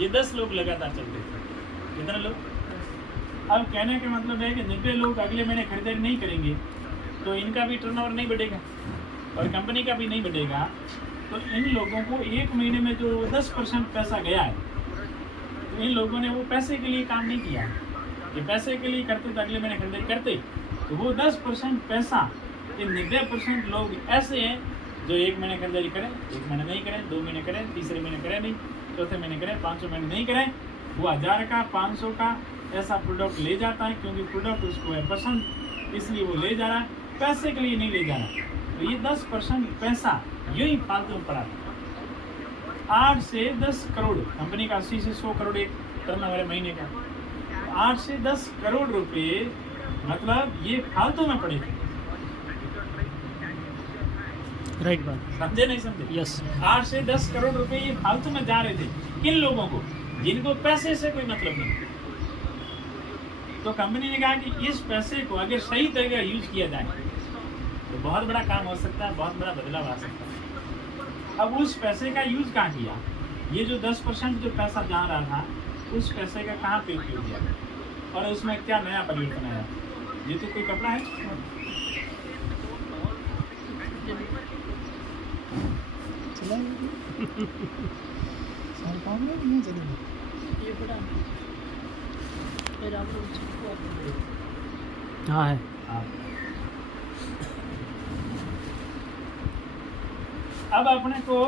ये 10 लोग लगातार चलते थे। कितने लोग? अब कहने का मतलब है कि 90 लोग अगले महीने खरीदारी नहीं करेंगे तो इनका भी टर्नओवर नहीं बढ़ेगा और कंपनी का भी नहीं बढ़ेगा। तो इन लोगों को एक महीने में जो 10% पैसा गया है, तो इन लोगों ने वो पैसे के लिए काम नहीं किया। ये पैसे के लिए करते तो अगले महीने खरीदारी करते, तो वो 10% पैसा, ये 90% लोग ऐसे हैं जो एक महीने खरीदारी करें, एक महीने नहीं करें, 2 महीने करें, तीसरे महीने करें नहीं, चौथे महीने करें, 500 महीने नहीं करें। वो 1000 का 500 का ऐसा प्रोडक्ट ले जाता है क्योंकि प्रोडक्ट उसको है पसंद, इसलिए वो ले जा रहा है, पैसे के लिए नहीं ले जा रहा। तो ये 10% पैसा यूँ ही फालतू में पड़ा। 8 से 10 करोड़ कंपनी का 80 से 100 करोड़ एक टर्नओवर महीने का, 8 से 10 करोड़ रुपए मतलब ये फालतू में पड़े थे। राइट बात, समझे नहीं समझे? यस। 8 से 10 करोड़ रुपए ये फालतू में जा रहे थे किन लोगों को, जिनको पैसे से कोई मतलब नहीं। तो कंपनी ने कहा कि इस पैसे को अगर सही तरीके यूज किया जाए तो बहुत बड़ा काम हो सकता है, बहुत बड़ा बदलाव आ सकता है। अब उस पैसे का यूज कहाँ किया? ये जो 10% जो पैसा जा रहा था, उस पैसे का कहाँ पे उपयोग किया और उसमें क्या नया परिवर्तन आया? ये तो कोई कपड़ा है। हाँ है। अब अपने को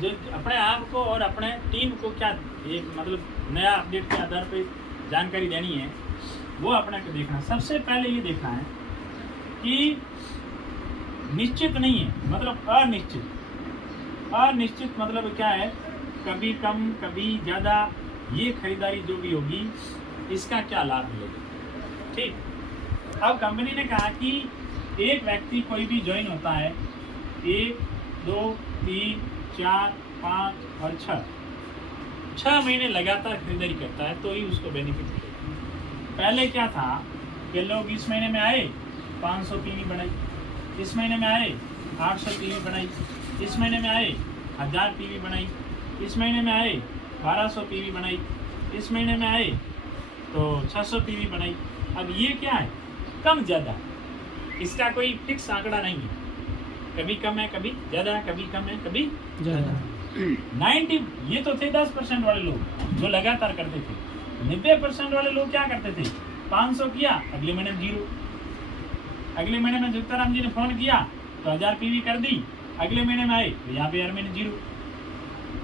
जो अपने आप को और अपने टीम को क्या एक मतलब नया अपडेट के आधार पे जानकारी देनी है, वो अपने को देखना। सबसे पहले ये देखना है कि निश्चित नहीं है, मतलब अनिश्चित। अनिश्चित मतलब क्या है? कभी कम कभी ज़्यादा, ये खरीदारी जो भी होगी इसका क्या लाभ मिलेगा। ठीक। अब कंपनी ने कहा कि एक व्यक्ति कोई भी ज्वाइन होता है, 1 2 3 4 5 और 6 महीने लगातार खरीदारी करता है तो ही उसको बेनिफिट मिलेगा। पहले क्या था कि लोग इस महीने में आए 500 पीवी बनाई, इस महीने में आए 800 पीवी बनाई, इस महीने में आए 1000 पीवी बनाई, इस महीने में आए 1200 पीवी बनाई, इस महीने में आए तो 600 पीवी बनाई। अब ये क्या है? कम ज़्यादा, इसका कोई फिक्स आंकड़ा नहीं है। कभी कम है, कभी ज़्यादा है, कभी कम है, कभी ज़्यादा। 90 ये तो थे 10% वाले लोग जो लगातार करते थे। 90% वाले लोग क्या करते थे? 500 किया, अगले महीने में 0। अगले महीने में जुक्ताराम जी ने फ़ोन किया तो 1000 पीवी कर दी, अगले महीने में आए तो यहाँ पे हर महीने 0।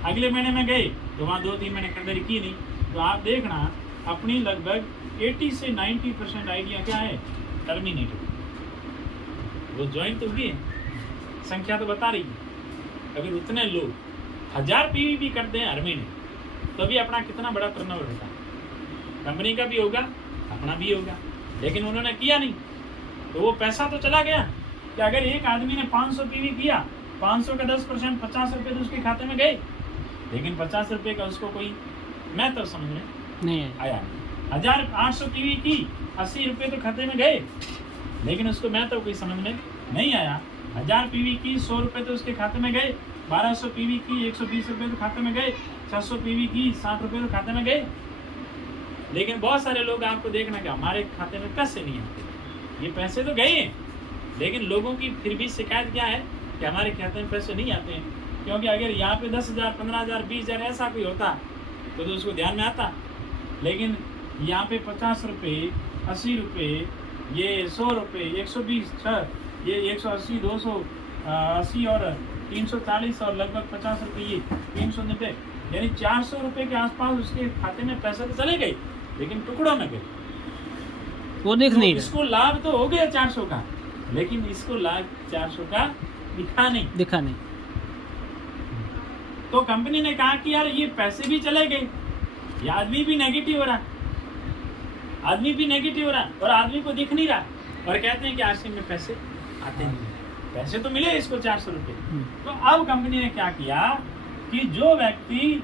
अगले महीने में गए तो वहाँ 2-3 महीने खरीदारी की नहीं। तो आप देखना अपनी लगभग 80 से 90% आइडिया क्या है? टर्मिनेटेड। वो ज्वाइन तो हुई है, संख्या तो बता रही है। अगर उतने लोग 1000 पीवी भी करते हैं हर महीने तो भी अपना कितना बड़ा टर्नओवर होता है। कंपनी का भी होगा, अपना भी होगा, लेकिन उन्होंने किया नहीं तो वो पैसा तो चला गया। कि अगर एक आदमी ने 500 पीवी किया, 500 का 10% 50 रुपये तो उसके खाते में गए, लेकिन 50 रुपये का उसको कोई मैं तो समझ में नहीं आया। 1800 पीवी की, 80 रुपये तो खाते में गए, लेकिन उसको मैं तो कोई समझ में नहीं आया। 1000 पीवी की 100 रुपये तो उसके खाते में गए, 1200 पीवी की 120 रुपये तो खाते में गए, 600 पीवी की 60 रुपये तो खाते में गए। लेकिन बहुत सारे लोग आपको देखना कि हमारे खाते में पैसे नहीं आते। ये पैसे तो गए हैं, लेकिन लोगों की फिर भी शिकायत क्या है कि हमारे खाते में पैसे नहीं आते हैं। क्योंकि अगर यहाँ पे 10,000 15,000 20,000 ऐसा कोई होता तो उसको ध्यान में आता, लेकिन यहाँ पे 50 रुपये 80 रुपये, ये 100 रुपये 120 6, ये 180 280 और 340 और लगभग 50 रुपये, ये 390, यानी 400 रुपये के आसपास उसके खाते में पैसे तो चले गए, लेकिन टुकड़ों में गए। वो देख तो नहीं इसको लाभ तो हो गया 400 का, लेकिन इसको लाभ 400 का दिखा नहीं। तो कंपनी ने कहा कि यार ये पैसे भी चले गए, ये आदमी भी नेगेटिव हो रहा, और आदमी को दिख नहीं रहा, और कहते हैं कि आज से में पैसे आते नहीं। पैसे तो मिले इसको 400 रुपये। तो अब कंपनी ने क्या किया कि जो व्यक्ति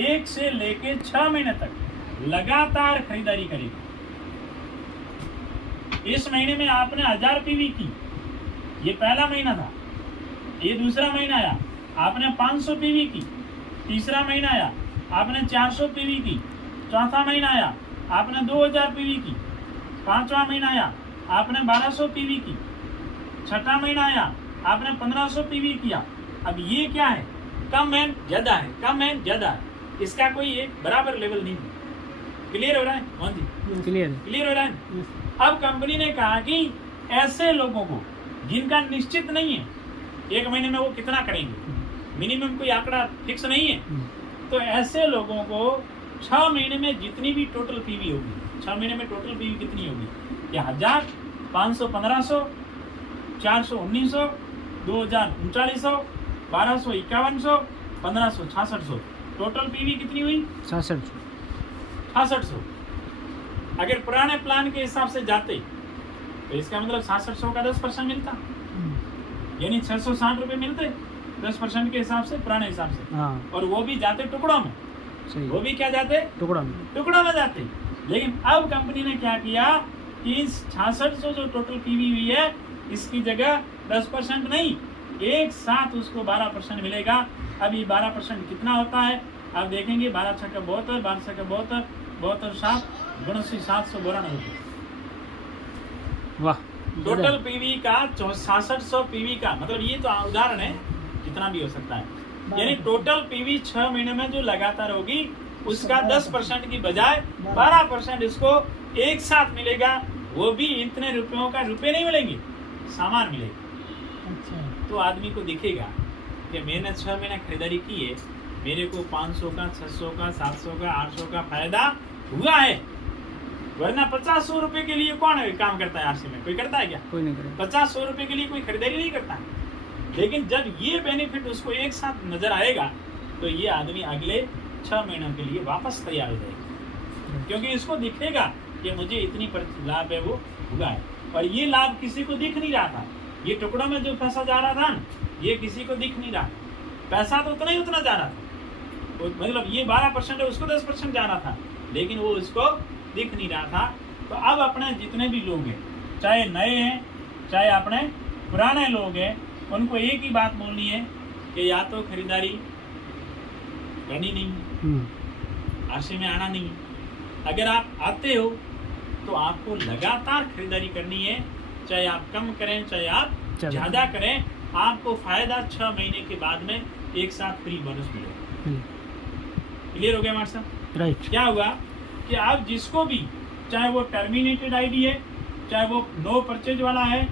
1 से लेके 6 महीने तक लगातार खरीदारी करेगा, इस महीने में आपने 1000 पीवी की, ये पहला महीना था, ये दूसरा महीना आया आपने 500 पीवी की, तीसरा महीना आया आपने 400 पीवी की, चौथा महीना आया आपने 2000 पीवी की, पांचवा महीना आया आपने 1200 पीवी की, छठा महीना आया आपने 1500 पीवी किया। अब ये क्या है, कम एंड ज्यादा है, कम एंड ज्यादा है, इसका कोई एक बराबर लेवल नहीं है। क्लियर हो रहा है मोहन जी? क्लियर क्लियर हो रहा है। अब कंपनी ने कहा कि ऐसे लोगों को जिनका निश्चित नहीं है एक महीने में वो कितना करेंगे, मिनिमम कोई आंकड़ा फिक्स नहीं है, तो ऐसे लोगों को 6 महीने में जितनी भी टोटल पीवी होगी, 6 महीने में टोटल पीवी कितनी होगी, क्या 1000, 500, 1500, 400, 1900, 2000, 3900, 1200, 5100, 1500, 6600, टोटल पीवी कितनी हुई 6600। अगर पुराने प्लान के हिसाब से जाते तो इसका मतलब 6600 का 10% मिलता, यानी 660 रुपए मिलते 10% के हिसाब से, पुराने हिसाब से। हाँ और वो भी जाते टुकड़ों में, सही, वो भी क्या जाते टुकड़ा में। टुकड़ों में जाते। लेकिन अब कंपनी ने क्या किया कि इस 6600 जो टोटल पीवी हुई है इसकी जगह 10% नहीं, एक साथ उसको 12% मिलेगा। अब ये 12% कितना होता है आप देखेंगे, 12 छक्का 72, 12 छक्का 72, 72 7 89 792 वाह। टोटल पीवी का 6600 पीवी का मतलब ये तो उदाहरण है, कितना भी हो सकता है। यानी टोटल पीवी 6 महीने में जो लगातार होगी उसका 10% की बजाय 12% इसको एक साथ मिलेगा। वो भी इतने रुपयों का रुपए नहीं मिलेंगे, सामान मिलेगा। अच्छा। तो आदमी को दिखेगा कि मैंने 6 महीने खरीदारी की है, मेरे को 500 का, 600 का, 700 का, 800 का फायदा हुआ है। वरना 50-100 रुपए के लिए कौन है काम करता है आरसी में, कोई करता है क्या? कोई नहीं करेगा। 50-100 रुपए के लिए कोई खरीदारी नहीं करता है। लेकिन जब ये बेनिफिट उसको एक साथ नजर आएगा तो ये आदमी अगले 6 महीनों के लिए वापस तैयार हो जाएगा, क्योंकि इसको दिखेगा कि मुझे इतनी लाभ है वो हुआ है। और ये लाभ किसी को दिख नहीं रहा था, ये टुकड़ों में जो पैसा जा रहा था ना, ये किसी को दिख नहीं रहा। पैसा तो उतना ही उतना जा रहा था, मतलब ये 12% है, उसको 10% जा रहा था, लेकिन वो उसको दिख नहीं रहा था। तो अब अपने जितने भी लोग हैं, चाहे नए हैं चाहे अपने पुराने लोग हैं, उनको एक ही बात बोलनी है कि या तो खरीदारी करनी नहीं, आरसी में आना नहीं। अगर आप आते हो तो आपको लगातार खरीदारी करनी है, चाहे आप कम करें चाहे आप ज्यादा करें, आपको फायदा 6 महीने के बाद में एक साथ फ्री बोनस मिलेगा। क्लियर हो गया हमारे साथ? राइट। क्या हुआ कि आप जिसको भी, चाहे वो टर्मिनेटेड आईडी है, चाहे वो नो परचेज वाला है,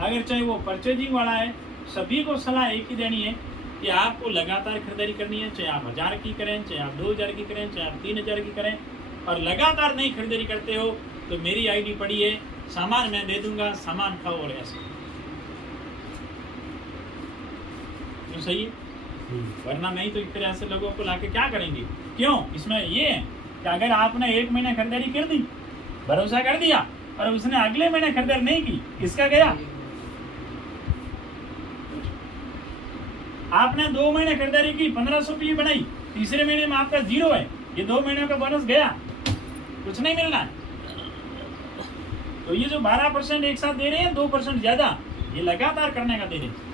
अगर चाहे वो परचेजिंग वाला है, सभी को सलाह एक ही देनी है कि आपको लगातार खरीदारी करनी है, चाहे आप 1000 की करें, चाहे आप 2000 की करें, चाहे आप 3000 की करें। और लगातार नहीं खरीदारी करते हो तो मेरी आईडी पड़ी है, सामान मैं दे दूंगा, सामान खाओ और ऐसे। तो सही है, वरना नहीं तो फिर ऐसे लोगों को लाके क्या करेंगे? क्यों? इसमें ये है कि अगर आपने 1 महीने खरीदारी कर दी, भरोसा कर दिया, और उसने अगले महीने खरीदारी नहीं की, किसका गया? आपने 2 महीने खरीदारी की, 1500 पीवी बनाई, तीसरे महीने में आपका 0 है, ये 2 महीने का बोनस गया, कुछ नहीं मिलना है। तो ये जो 12% एक साथ दे रहे हैं, 2% ज्यादा, ये लगातार करने का दे रहे हैं।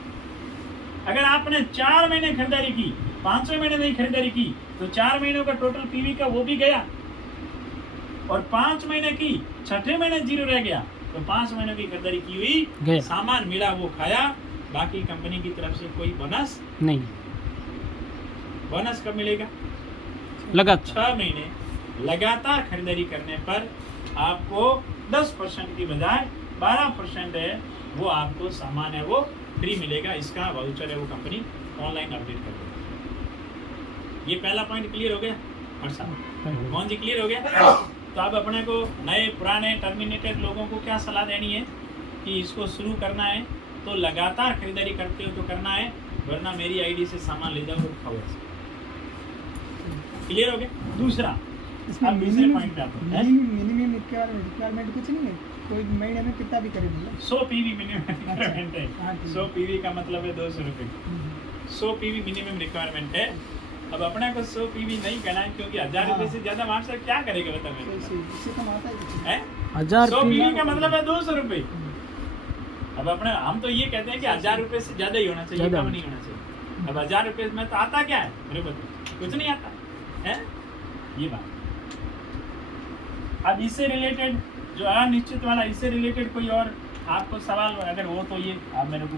अगर आपने 4 महीने खरीदारी की, 5वें महीने नहीं खरीदारी की, तो 4 महीनों का टोटल पीवी का वो भी गया। और 5 महीने की, 6ठे महीने 0 रह गया, तो 5 महीनों की खरीदारी की हुई, सामान मिला वो खाया, बाकी कंपनी की तरफ से कोई बोनस नहीं। बोनस कब मिलेगा? लगातार 6 महीने लगातार खरीदारी करने पर आपको 10% की बजाय 12% है वो आपको सामान है वो फ्री मिलेगा। इसका वाउचर है वो कंपनी ऑनलाइन अपडेट कर देगी। ये पहला पॉइंट क्लियर हो गया और साहब कौन जी क्लियर हो गया? तो अब अपने को नए पुराने टर्मिनेटेड लोगों को क्या सलाह देनी है कि इसको शुरू करना है तो लगातार खरीदारी करते हो तो करना है, वरना मेरी आईडी से सामान ले जाओ और खाओ ऐसे। क्लियर हो गया? दूसरा, अब दूसरे पॉइंट पे आते हैं। मिनिमम रिक्वायरमेंट कुछ नहीं है, कोई महीने में कितना भी करे भैया। 100 पीवी मिनिमम रिक्वायरमेंट है। 100 पीवी का मतलब है 200 रुपये। 100 पीवी मिनिमम रिक्वायरमेंट है। अब अपने को 100 पीवी नहीं करना है, क्योंकि 1000 रुपये से ज्यादा मार्च क्या करेगा बता मेरे? 100 पीवी का मतलब है 200 रुपये। अब अपने हम तो ये कहते हैं कि 1000 रुपये से ज्यादा ही होना चाहिए, कम नहीं होना चाहिए। अब 1000 रुपये में तो आता क्या है मेरे बता? कुछ नहीं आता। है ये बात। अब इससे रिलेटेड जो अनिश्चित वाला, इससे रिलेटेड कोई और आपको सवाल अगर हो तो ये आप मेरे को